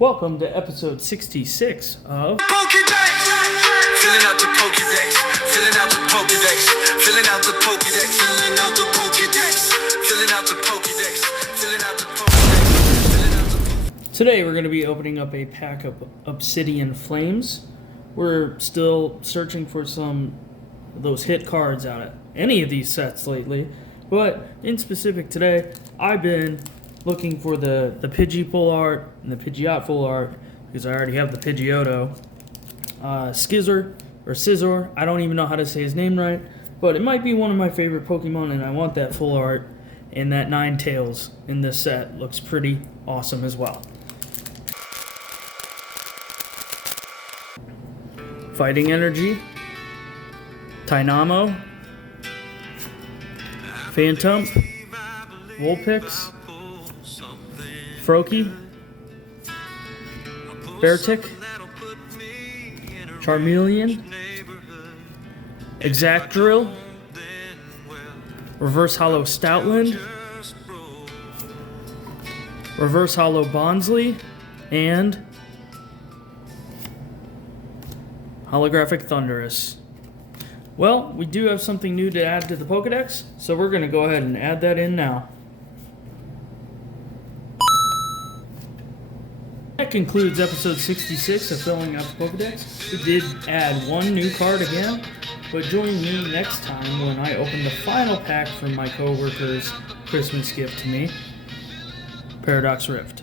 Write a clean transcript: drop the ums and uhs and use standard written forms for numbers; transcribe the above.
Welcome to episode 66 of Pokedex! Filling out the Pokedex, filling out the Pokedex, filling out the Pokedex, filling out the Pokedex, filling out the Pokedex, filling out the Pokedex, filling out the Pokedex. Today we're going to be opening up a pack of Obsidian Flames. We're still searching for some of those hit cards out of any of these sets lately, but in specific today, I've been looking for the Pidgey full art and the Pidgeot full art because I already have the Pidgeotto. Scizor, I don't even know how to say his name right, but it might be one of my favorite Pokemon and I want that full art, and that Ninetales in this set looks pretty awesome as well. Fighting Energy, Tynamo, Phantom, Vulpix, Froakie, Beartic, Charmeleon, Exactdrill, Reverse Hollow Stoutland, Reverse Hollow Bonsly, and Holographic Thundurus. Well, we do have something new to add to the Pokedex, so we're going to go ahead and add that in now. That concludes episode 66 of filling out the Pokedex. We did add one new card again, but join me next time when I open the final pack from my coworker's Christmas gift to me, Paradox Rift.